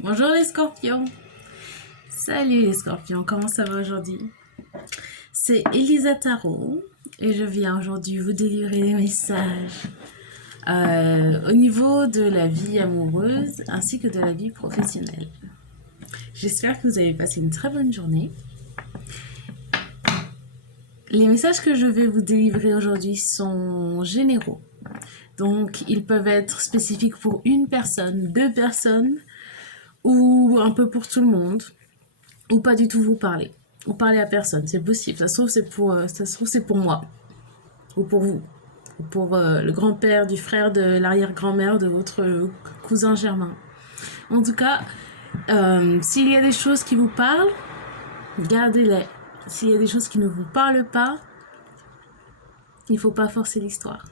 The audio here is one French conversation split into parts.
Bonjour les scorpions. Salut les scorpions, comment ça va aujourd'hui? C'est Elisa Tarot et je viens aujourd'hui vous délivrer des messages au niveau de la vie amoureuse ainsi que de la vie professionnelle. J'espère que vous avez passé une très bonne journée. Les messages que je vais vous délivrer aujourd'hui sont généraux. Donc ils peuvent être spécifiques pour une personne, deux personnes, ou un peu pour tout le monde, ou pas du tout vous parler, ou parler à personne, c'est possible. Ça se trouve c'est pour moi, ou pour vous, ou pour le grand-père du frère de l'arrière-grand-mère de votre cousin germain. En tout cas, s'il y a des choses qui vous parlent, gardez-les. S'il y a des choses qui ne vous parlent pas, il ne faut pas forcer l'histoire.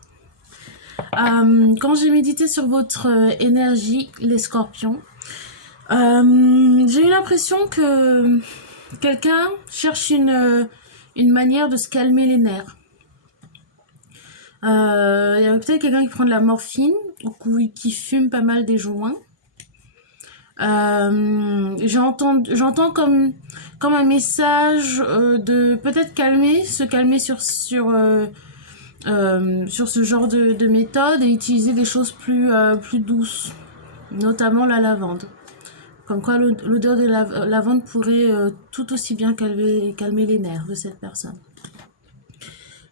Quand j'ai médité sur votre énergie, les scorpions, j'ai eu l'impression que quelqu'un cherche une manière de se calmer les nerfs. Il y avait peut-être quelqu'un qui prend de la morphine ou qui fume pas mal des joints. J'entends comme un message de peut-être se calmer sur ce genre de méthode et utiliser des choses plus douces, notamment la lavande. Comme quoi l'odeur de lavande pourrait tout aussi bien calmer les nerfs de cette personne.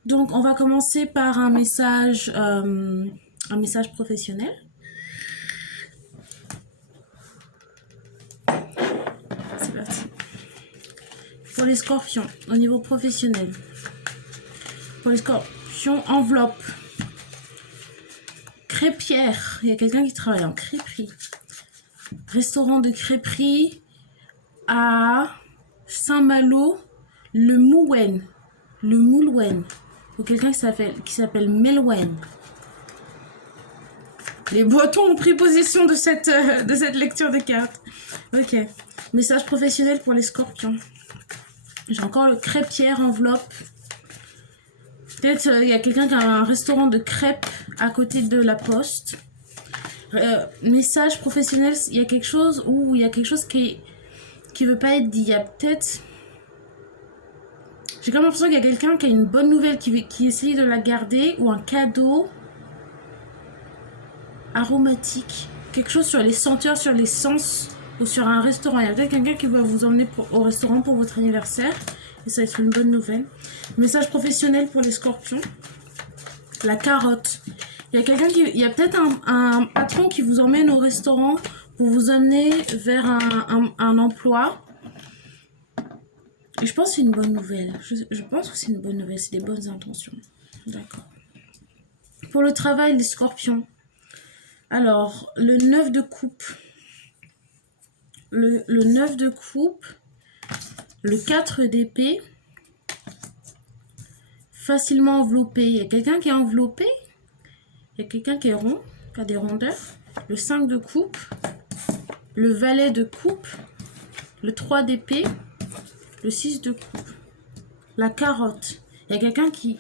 Donc on va commencer par un message professionnel. C'est parti. Pour les scorpions, au niveau professionnel. Pour les scorpions, enveloppe. Crêpière. Il y a quelqu'un qui travaille en crêperie. Restaurant de crêperie à Saint-Malo, le Moulwen. Ou quelqu'un qui s'appelle Melwen. Les Bretons ont pris possession de cette lecture de cartes. Ok. Message professionnel pour les scorpions. J'ai encore le crêpière enveloppe. Peut-être il y a quelqu'un qui a un restaurant de crêpes à côté de la poste. Message professionnel, il y a quelque chose qui veut pas être dit. Il y a peut-être... J'ai comme l'impression qu'il y a quelqu'un qui a une bonne nouvelle qui essaye de la garder, ou un cadeau aromatique. Quelque chose sur les senteurs, sur les sens, ou sur un restaurant. Il y a peut-être quelqu'un qui va vous emmener au restaurant pour votre anniversaire. Et ça va être une bonne nouvelle. Message professionnel pour les scorpions. La carotte. Il y a peut-être un patron qui vous emmène au restaurant pour vous amener vers un emploi. Et je pense que c'est une bonne nouvelle. Je pense que c'est une bonne nouvelle, c'est des bonnes intentions. D'accord. Pour le travail, les scorpions. Alors, le 9 de coupe. Le 9 de coupe. Le 4 d'épée. Facilement enveloppé. Il y a quelqu'un qui est enveloppé. Il y a quelqu'un qui est rond, qui a des rondeurs. Le 5 de coupe. Le valet de coupe. Le 3 d'épée. Le 6 de coupe. La carotte. Il y a quelqu'un qui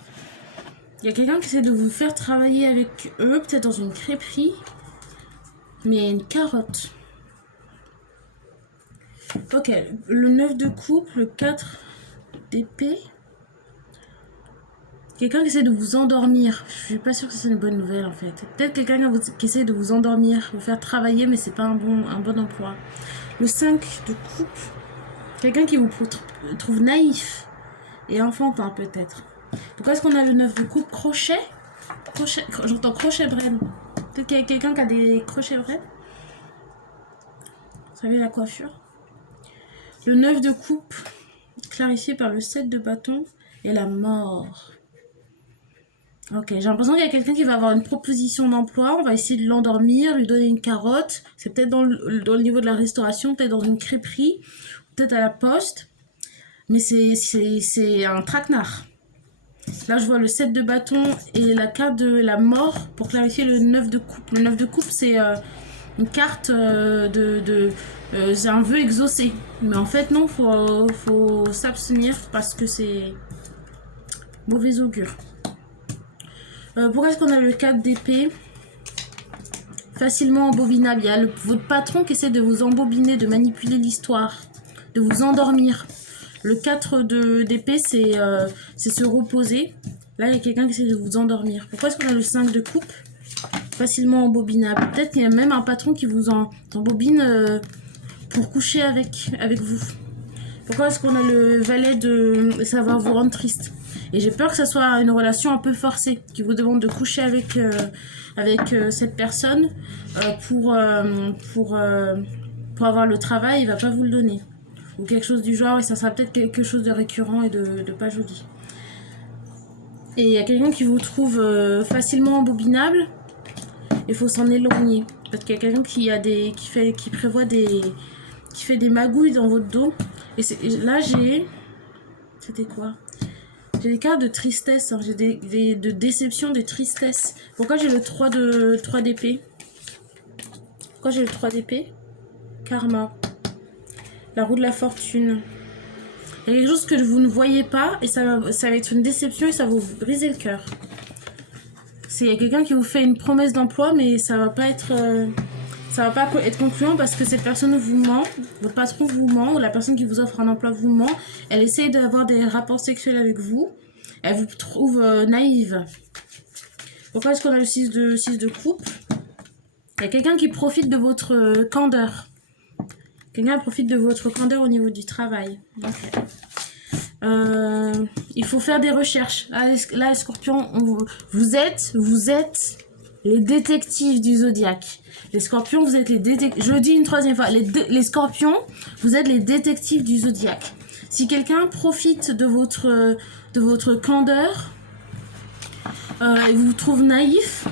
essaie de vous faire travailler avec eux, peut-être dans une crêperie. Mais il y a une carotte. Ok, le 9 de coupe, le 4 d'épée. Quelqu'un qui essaie de vous endormir. Je suis pas sûre que c'est une bonne nouvelle en fait. Peut-être quelqu'un qui essaie de vous endormir, vous faire travailler, mais c'est pas un bon emploi. Le 5 de coupe. Quelqu'un qui vous trouve naïf et enfantin peut-être. Pourquoi est-ce qu'on a le 9 de coupe? Crochet. J'entends crochet braid. Peut-être qu'il y a quelqu'un qui a des crochets braid. Vous savez, la coiffure. Le 9 de coupe, clarifié par le 7 de bâton et la mort. Ok, j'ai l'impression qu'il y a quelqu'un qui va avoir une proposition d'emploi. On va essayer de l'endormir, lui donner une carotte. C'est peut-être dans le niveau de la restauration, peut-être dans une crêperie, peut-être à la poste. Mais c'est un traquenard. Là, je vois le 7 de bâton et la carte de la mort pour clarifier le 9 de coupe. Le 9 de coupe, c'est une carte c'est un vœu exaucé. Mais en fait, non, faut s'abstenir parce que c'est mauvais augure. Pourquoi est-ce qu'on a le 4 d'épée? facilement embobinable. Il y a votre patron qui essaie de vous embobiner, de manipuler l'histoire, de vous endormir. Le 4 d'épée, c'est se reposer. Là, il y a quelqu'un qui essaie de vous endormir. Pourquoi est-ce qu'on a le 5 de coupe? Facilement embobinable. Peut-être qu'il y a même un patron qui vous embobine pour coucher avec vous. Pourquoi est-ce qu'on a le valet de... Ça va vous rendre triste. Et j'ai peur que ça soit une relation un peu forcée, qui vous demande de coucher avec cette personne pour avoir le travail, il va pas vous le donner. Ou quelque chose du genre, et ça sera peut-être quelque chose de récurrent et de pas joli. Et il y a quelqu'un qui vous trouve facilement embobinable, il faut s'en éloigner. Parce qu'il y a quelqu'un qui fait des magouilles dans votre dos. Et là, c'était quoi? J'ai des cartes de tristesse, hein. J'ai de déception, de tristesse. Pourquoi j'ai le 3 d'épée? Pourquoi j'ai le 3 d'épée? Karma. La roue de la fortune. Il y a quelque chose que vous ne voyez pas et ça va être une déception et ça va vous briser le cœur. Il y a quelqu'un qui vous fait une promesse d'emploi, mais ça va pas être concluant parce que cette personne vous ment, votre patron vous ment, ou la personne qui vous offre un emploi vous ment. Elle essaie d'avoir des rapports sexuels avec vous. Elle vous trouve naïve. Pourquoi est-ce qu'on a le 6 de coupe? Il y a quelqu'un qui profite de votre candeur. Quelqu'un profite de votre candeur au niveau du travail. Okay. Il faut faire des recherches. Là les scorpions, vous êtes les détectives du zodiaque. Les scorpions, vous êtes les détectives. Je le dis une troisième fois. Les scorpions, vous êtes les détectives du zodiaque. Si quelqu'un profite de votre candeur, et vous trouve naïf,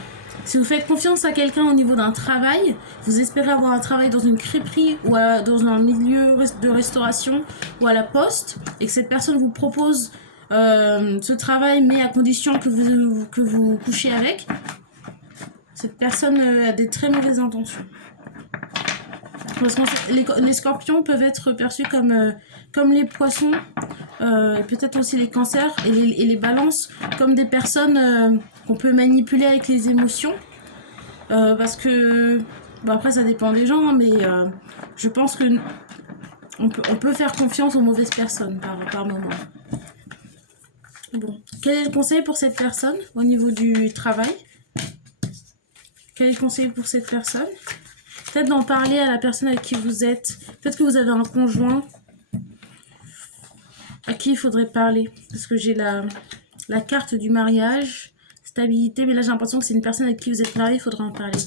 si vous faites confiance à quelqu'un au niveau d'un travail, vous espérez avoir un travail dans une crêperie ou dans un milieu de restauration ou à la poste, et que cette personne vous propose ce travail, mais à condition que vous couchiez avec, cette personne a des très mauvaises intentions. Parce que les scorpions peuvent être perçus comme les poissons, et peut-être aussi les cancers et les balances, comme des personnes qu'on peut manipuler avec les émotions. Parce que, après ça dépend des gens, mais je pense que on peut faire confiance aux mauvaises personnes par moment. Bon, quel est le conseil pour cette personne au niveau du travail? Quel est le conseil pour cette personne? Peut-être d'en parler à la personne avec qui vous êtes. Peut-être que vous avez un conjoint à qui il faudrait parler. Parce que j'ai la carte du mariage, stabilité, mais là j'ai l'impression que c'est une personne avec qui vous êtes marié, il faudrait en parler.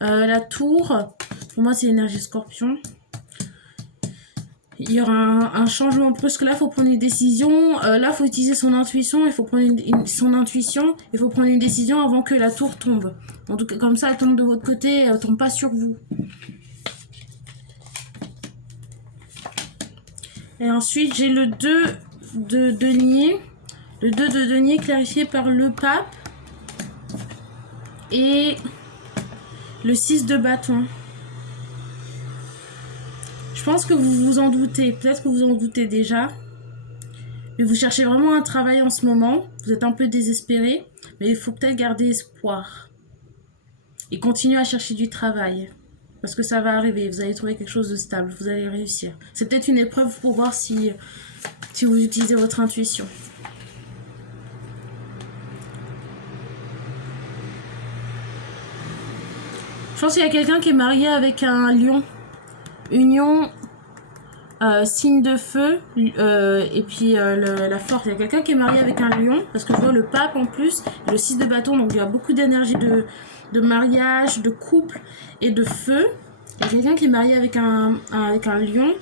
La tour, pour moi c'est l'énergie scorpion. Il y aura un changement brusque. Là, il faut prendre une décision. Là, il faut utiliser son intuition. Il faut prendre son intuition. Il faut prendre une décision avant que la tour tombe. En tout cas, comme ça, elle tombe de votre côté. Elle ne tombe pas sur vous. Et ensuite, j'ai le 2 de denier. Le 2 de denier clarifié par le pape. Et le 6 de bâton. Je pense que vous vous en doutez, peut-être que vous en doutez déjà, mais vous cherchez vraiment un travail en ce moment, vous êtes un peu désespéré, mais il faut peut-être garder espoir et continuer à chercher du travail, parce que ça va arriver, vous allez trouver quelque chose de stable, vous allez réussir. C'est peut-être une épreuve pour voir si vous utilisez votre intuition. Je pense qu'il y a quelqu'un qui est marié avec un lion. Union, signe de feu, et puis la force. Il y a quelqu'un qui est marié avec un lion, parce que je vois le pape en plus, le 6 de bâton, donc il y a beaucoup d'énergie de mariage, de couple et de feu. Il y a quelqu'un qui est marié avec un lion,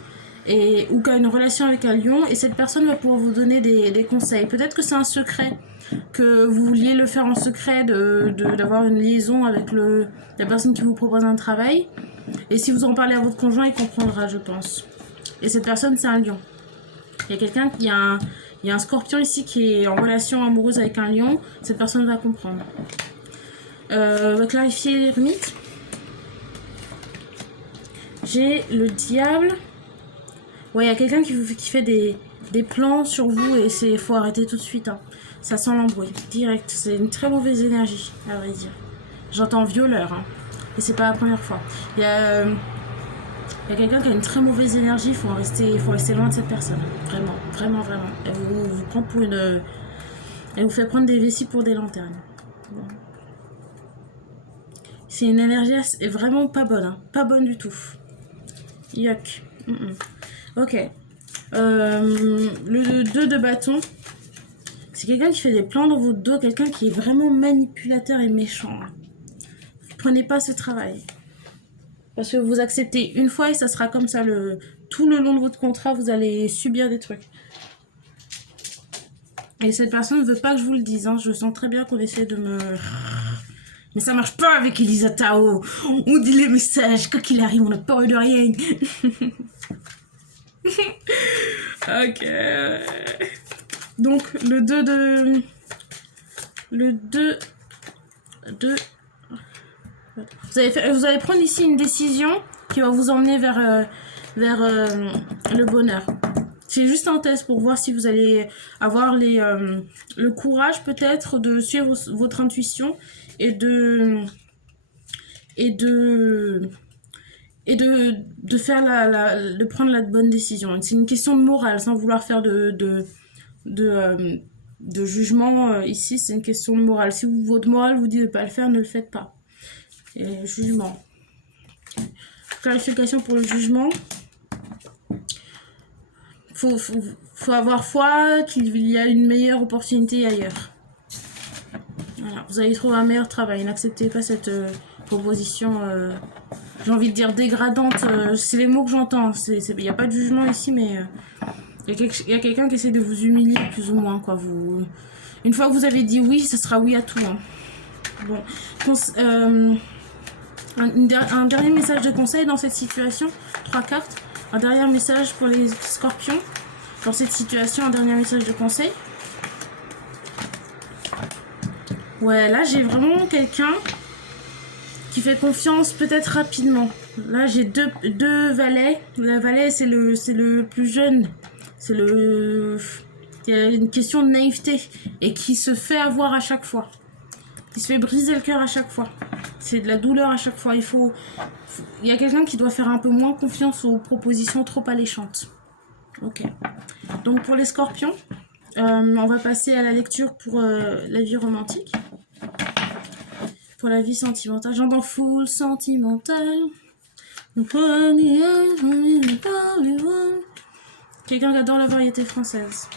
ou qui a une relation avec un lion, et cette personne va pouvoir vous donner des conseils. Peut-être que c'est un secret, que vous vouliez le faire en secret, d'avoir une liaison avec la personne qui vous propose un travail. Et si vous en parlez à votre conjoint, il comprendra, je pense. Et cette personne, c'est un lion. Il y a quelqu'un il y a un scorpion ici qui est en relation amoureuse avec un lion. Cette personne va comprendre. On va clarifier l'ermite. J'ai le diable. Ouais, il y a quelqu'un qui fait des plans sur vous et il faut arrêter tout de suite. Hein. Ça sent l'embrouille, direct. C'est une très mauvaise énergie, à vrai dire. J'entends violeur. Hein. Et c'est pas la première fois. Il y a, quelqu'un qui a une très mauvaise énergie, il faut rester loin de cette personne. Vraiment, vraiment, vraiment. Elle vous prend pour une... Elle vous fait prendre des vessies pour des lanternes. Bon. C'est une énergie vraiment pas bonne, hein. Pas bonne du tout. Yuck. Ok. Le 2 de bâton. C'est quelqu'un qui fait des plans dans votre dos, quelqu'un qui est vraiment manipulateur et méchant. Prenez pas ce travail. Parce que vous acceptez une fois et ça sera comme ça tout le long de votre contrat, vous allez subir des trucs. Et cette personne ne veut pas que je vous le dise, hein. Je sens très bien qu'on essaie de me... Mais ça marche pas avec Elisa Tao. On dit les messages, quoi qu'il arrive, on n'a peur de rien. Ok. Donc, le 2 de... Le 2 de... Vous allez prendre ici une décision qui va vous emmener vers le bonheur. C'est juste un test pour voir si vous allez avoir le courage peut-être de suivre votre intuition et de faire de prendre la bonne décision. C'est une question de morale, sans vouloir faire de jugement ici. C'est une question de morale. Si votre morale vous dit de ne pas le faire, ne le faites pas. Et jugement. Clarification pour le jugement. Faut avoir foi qu'il y a une meilleure opportunité ailleurs. Voilà. Vous allez trouver un meilleur travail. N'acceptez pas cette proposition, j'ai envie de dire dégradante. C'est les mots que j'entends. Il n'y a pas de jugement ici, mais il y a quelqu'un qui essaie de vous humilier plus ou moins, quoi. Une fois que vous avez dit oui, ce sera oui à tout, hein. Bon. Un dernier message de conseil dans cette situation. 3 cartes. Un dernier message pour les scorpions. Dans cette situation, un dernier message de conseil. Ouais, là j'ai vraiment quelqu'un qui fait confiance peut-être rapidement. Là j'ai deux valets. Le valet c'est le plus jeune. Il y a une question de naïveté et qui se fait avoir à chaque fois. Qui se fait briser le cœur à chaque fois. C'est de la douleur à chaque fois. Il y a quelqu'un qui doit faire un peu moins confiance aux propositions trop alléchantes. Ok. Donc pour les scorpions, on va passer à la lecture pour la vie romantique. Pour la vie sentimentale. J'entends full sentimental. Quelqu'un qui adore la variété française.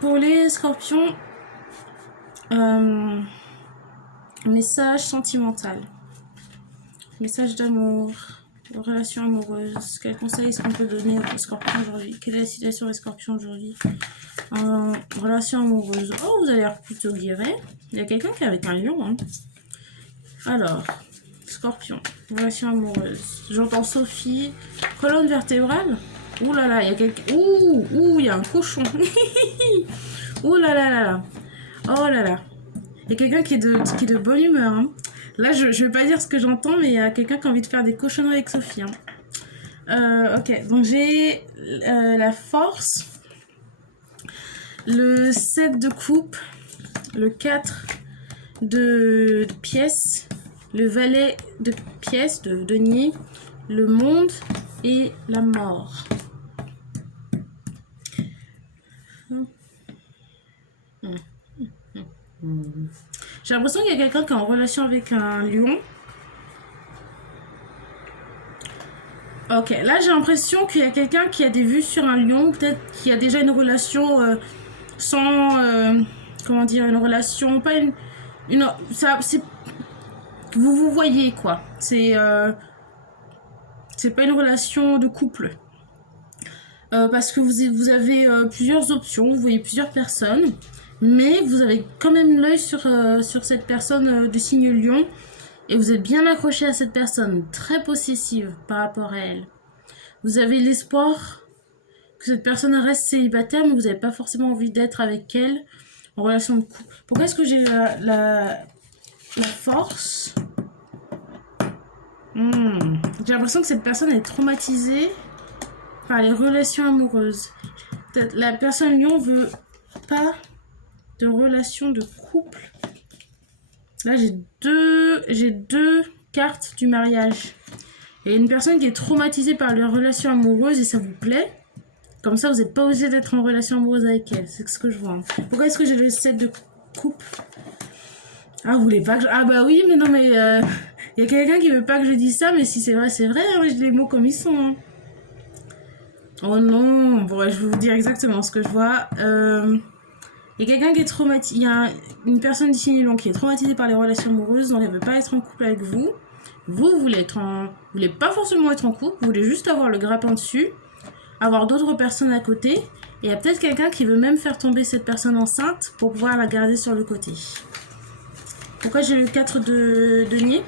Pour les scorpions, message sentimental. Message d'amour. Relation amoureuse. Quel conseil est-ce qu'on peut donner aux scorpions aujourd'hui? Quelle est la situation des scorpions aujourd'hui? Relation amoureuse. Oh, vous avez l'air plutôt guéri. Il y a quelqu'un qui est avec un lion, hein. Alors, scorpion. Relation amoureuse. J'entends Sophie. Colonne vertébrale. Ouh là là, il y a quelqu'un. Ouh, il y a un cochon. Ouh là là là là. Oh là là. Il y a quelqu'un qui est de bonne humeur, hein. Là, je vais pas dire ce que j'entends, mais il y a quelqu'un qui a envie de faire des cochonneries avec Sophie, hein. Ok, donc j'ai la force, le 7 de coupe, le 4 de pièces, le valet de pièces, de denier, le monde et la mort. J'ai l'impression qu'il y a quelqu'un qui est en relation avec un lion. Ok, là j'ai l'impression qu'il y a quelqu'un qui a des vues sur un lion, peut-être qui a déjà une relation sans... comment dire, une relation... Pas ça, c'est... Vous voyez quoi. C'est pas une relation de couple. Parce que vous avez plusieurs options, vous voyez plusieurs personnes. Mais vous avez quand même l'œil sur cette personne du signe lion. Et vous êtes bien accroché à cette personne, très possessive par rapport à elle. Vous avez l'espoir que cette personne reste célibataire, mais vous n'avez pas forcément envie d'être avec elle en relation de couple. Pourquoi est-ce que j'ai la force? J'ai l'impression que cette personne est traumatisée par les relations amoureuses. Peut-être la personne lion veut pas de relation de couple. Là j'ai deux carte du mariage. Il y a une personne qui est traumatisée par les relations amoureuses et ça vous plaît. Comme ça, vous n'êtes pas obligé d'être en relation amoureuse avec elle. C'est ce que je vois. Pourquoi est-ce que j'ai le 7 de coupe? Ah, vous voulez pas que je... Ah bah oui, mais non, mais... y a quelqu'un qui veut pas que je dise ça, mais si c'est vrai, c'est vrai. Hein, je dis les mots comme ils sont. Hein. Oh non. Bon, je vais vous dire exactement ce que je vois. Il y a quelqu'un qui est traumatisé. Il y a une personne du signe Lion qui est traumatisée par les relations amoureuses, donc elle veut pas être en couple avec vous. Vous voulez être en... Vous voulez pas forcément être en couple, vous voulez juste avoir le grappin dessus, avoir d'autres personnes à côté. Et il y a peut-être quelqu'un qui veut même faire tomber cette personne enceinte pour pouvoir la garder sur le côté. Pourquoi j'ai le 4 de denier?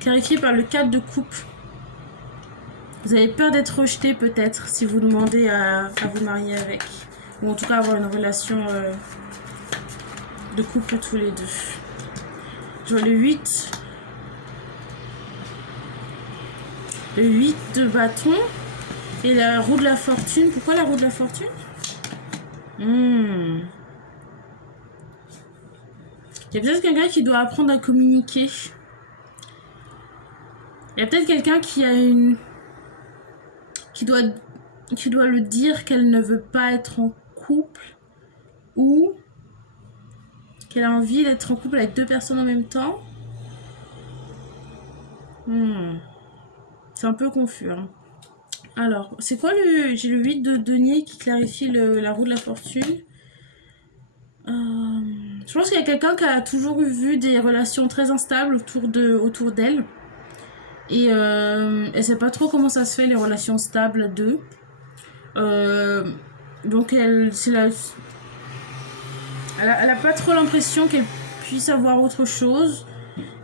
Clarifié par le 4 de coupe. Vous avez peur d'être rejeté peut-être si vous demandez à vous marier avec. Ou en tout cas avoir une relation de couple tous les deux. Je vois le 8. Le 8 de bâton. Et la roue de la fortune. Pourquoi la roue de la fortune? Il y a peut-être quelqu'un qui doit apprendre à communiquer. Il y a peut-être quelqu'un qui a une... qui doit le dire qu'elle ne veut pas être en couple. Ou qu'elle a envie d'être en couple avec deux personnes en même temps. C'est un peu confus. Hein. Alors, c'est quoi le... J'ai le 8 de denier qui clarifie la roue de la fortune. Je pense qu'il y a quelqu'un qui a toujours vu des relations très instables autour d'elle. Et elle sait pas trop comment ça se fait, les relations stables à deux. Donc, elle a pas trop l'impression qu'elle puisse avoir autre chose.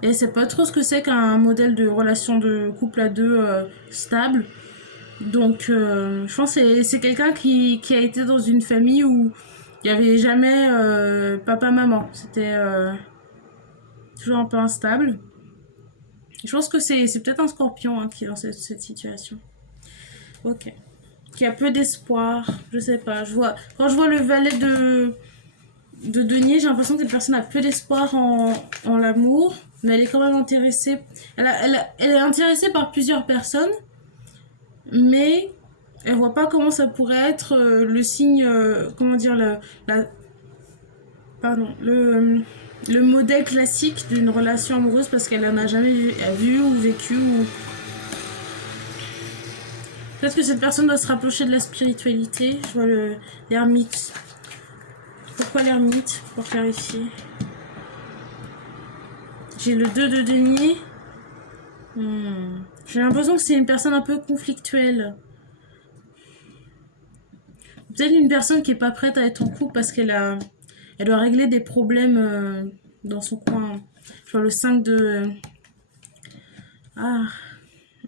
Et elle sait pas trop ce que c'est qu'un modèle de relation de couple à deux stable. Donc, je pense que c'est quelqu'un qui a été dans une famille où il n'y avait jamais papa-maman. C'était toujours un peu instable. Je pense que c'est peut-être un scorpion hein, qui est dans cette situation. Ok. Qui a peu d'espoir. Je sais pas. Quand je vois le valet de denier, j'ai l'impression que cette personne a peu d'espoir en l'amour. Mais elle est quand même intéressée. Elle est intéressée par plusieurs personnes. Mais elle voit pas comment ça pourrait être le signe, comment dire, le modèle classique d'une relation amoureuse parce qu'elle en a jamais vu ou vécu. Peut-être que cette personne doit se rapprocher de la spiritualité. Je vois l'ermite. Pourquoi l'ermite? Pour clarifier. J'ai le 2 de denier. J'ai l'impression que c'est une personne un peu conflictuelle. Peut-être une personne qui est pas prête à être en couple parce elle doit régler des problèmes dans son coin. Je vois le 5 de...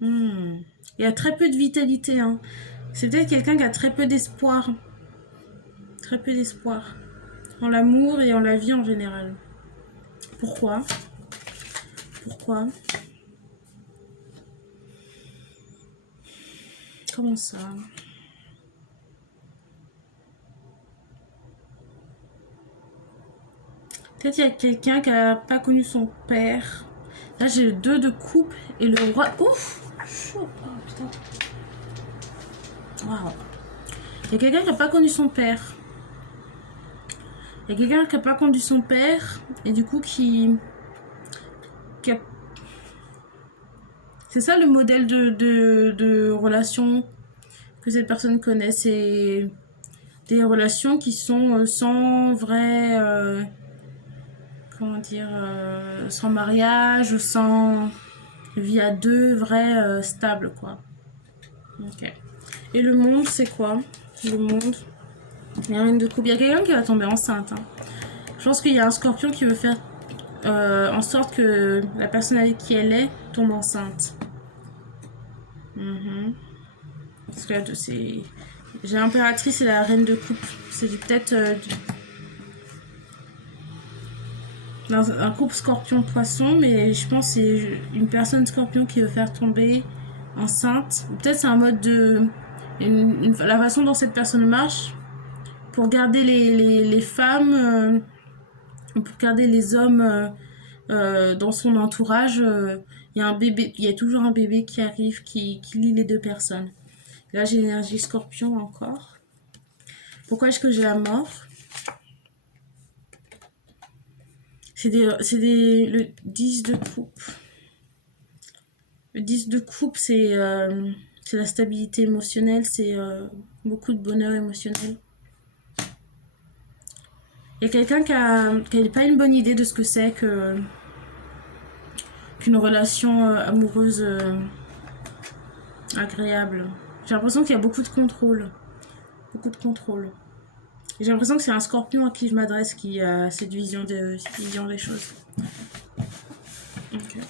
Il y a très peu de vitalité. Hein. C'est peut-être quelqu'un qui a très peu d'espoir. Très peu d'espoir. En l'amour et en la vie en général. Pourquoi? Comment ça? Peut-être qu'il y a quelqu'un qui n'a pas connu son père. Là, j'ai le 2 de coupe et le roi... Ouf! Chaud! Oh, putain. Waouh! Il y a quelqu'un qui n'a pas connu son père. Il y a quelqu'un qui n'a pas connu son père et du coup qui a... C'est ça le modèle de relation que cette personne connaît. C'est des relations qui sont sans vrai... comment dire, sans mariage, sans vie à deux, vrai, stable, quoi. Ok. Et le monde, c'est quoi? Le monde. Il y a une de coupe. Il y a quelqu'un qui va tomber enceinte. Hein. Je pense qu'il y a un scorpion qui veut faire en sorte que la personne avec qui elle est tombe enceinte. Parce que là, c'est... J'ai l'impératrice et la reine de coupe. C'est peut-être... dans un couple scorpion-poisson, mais je pense que c'est une personne scorpion qui veut faire tomber enceinte. Peut-être c'est un mode de... la façon dont cette personne marche pour garder les femmes, pour garder les hommes dans son entourage, il y a un bébé, il y a toujours un bébé qui arrive, qui lie les deux personnes. Là, j'ai l'énergie scorpion encore. Pourquoi est-ce que j'ai la mort? Le 10 de coupe. Le 10 de coupe, c'est la stabilité émotionnelle, c'est beaucoup de bonheur émotionnel. Il y a quelqu'un qui n'a pas une bonne idée de ce que c'est qu'une relation amoureuse agréable. J'ai l'impression qu'il y a beaucoup de contrôle. Beaucoup de contrôle. J'ai l'impression que c'est un scorpion à qui je m'adresse qui a cette vision des choses. Okay.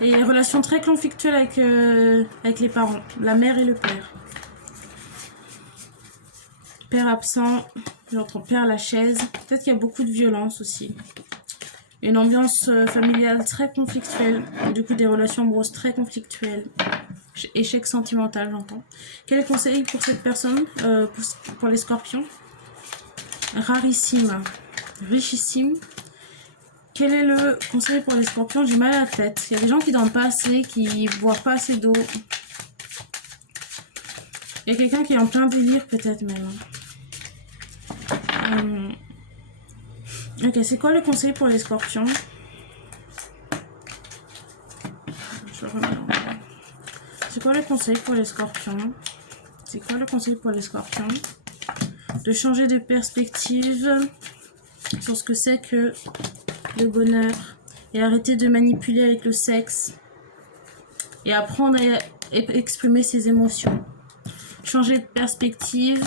Et une relation très conflictuelle avec les parents, la mère et le père. Père absent, j'entends père la chaise. Peut-être qu'il y a beaucoup de violence aussi. Une ambiance familiale très conflictuelle. Et du coup, des relations amoureuses très conflictuelles. Échec sentimental, j'entends. Quel est le conseil pour cette personne, pour les scorpions? Rarissime, richissime. Quel est le conseil pour les scorpions? J'ai mal à la tête. Il y a des gens qui dorment pas assez, qui boivent pas assez d'eau. Il y a quelqu'un qui est en plein délire, peut-être même. Ok, c'est quoi le conseil pour les scorpions? Je remets en bas. C'est quoi le conseil pour les scorpions? C'est quoi le conseil pour les scorpions? De changer de perspective sur ce que c'est que le bonheur et arrêter de manipuler avec le sexe et apprendre à exprimer ses émotions. Changer de perspective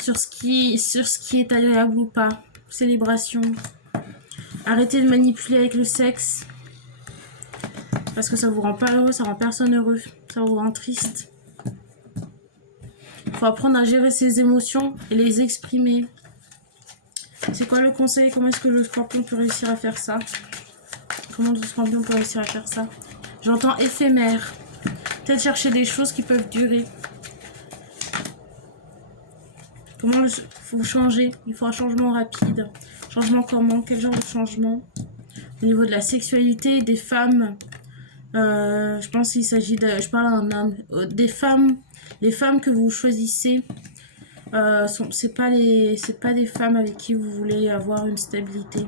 sur ce qui est agréable ou pas. Célébration. Arrêter de manipuler avec le sexe parce que ça vous rend pas heureux, ça rend personne heureux, ça vous rend triste. Il faut apprendre à gérer ses émotions et les exprimer. C'est quoi le conseil? Comment est-ce que le scorpion peut réussir à faire ça? Comment le scorpion peut réussir à faire ça? J'entends éphémère. Peut-être chercher des choses qui peuvent durer. Comment faut changer? Il faut un changement rapide. Changement comment? Quel genre de changement? Au niveau de la sexualité, des femmes. Je pense qu'il s'agit de... Je parle à un homme. Des femmes. Les femmes que vous choisissez. C'est pas des femmes avec qui vous voulez avoir une stabilité.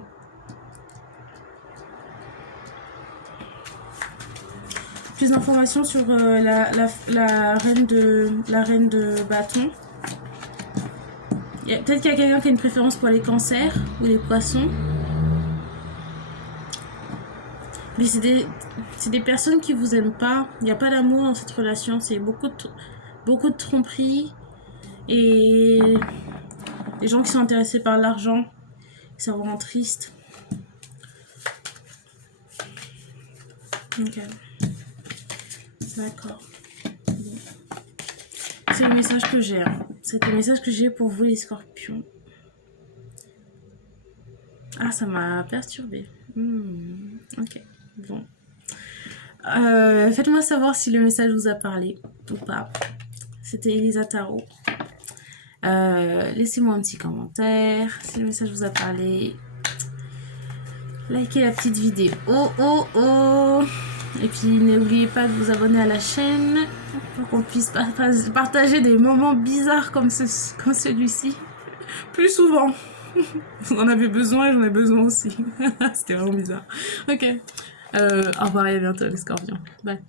Plus d'informations sur la reine de bâton. Peut-être qu'il y a quelqu'un qui a une préférence pour les cancers ou les poissons. Mais c'est des personnes qui vous aiment pas. Il n'y a pas d'amour dans cette relation. C'est beaucoup de tromperies. Et des gens qui sont intéressés par l'argent. Ça vous rend triste. Ok. D'accord. C'est le message que j'ai. C'est le message que j'ai pour vous les scorpions. Ah, ça m'a perturbée. Ok, bon. Faites-moi savoir si le message vous a parlé ou pas. C'était Elisa Tarot. Laissez-moi un petit commentaire si le message vous a parlé. Likez la petite vidéo. Et puis n'oubliez pas de vous abonner à la chaîne pour qu'on puisse partager des moments bizarres comme celui-ci plus souvent. Vous en avez besoin et j'en ai besoin aussi. C'était vraiment bizarre. Ok. Au revoir et à bientôt les scorpions. Bye.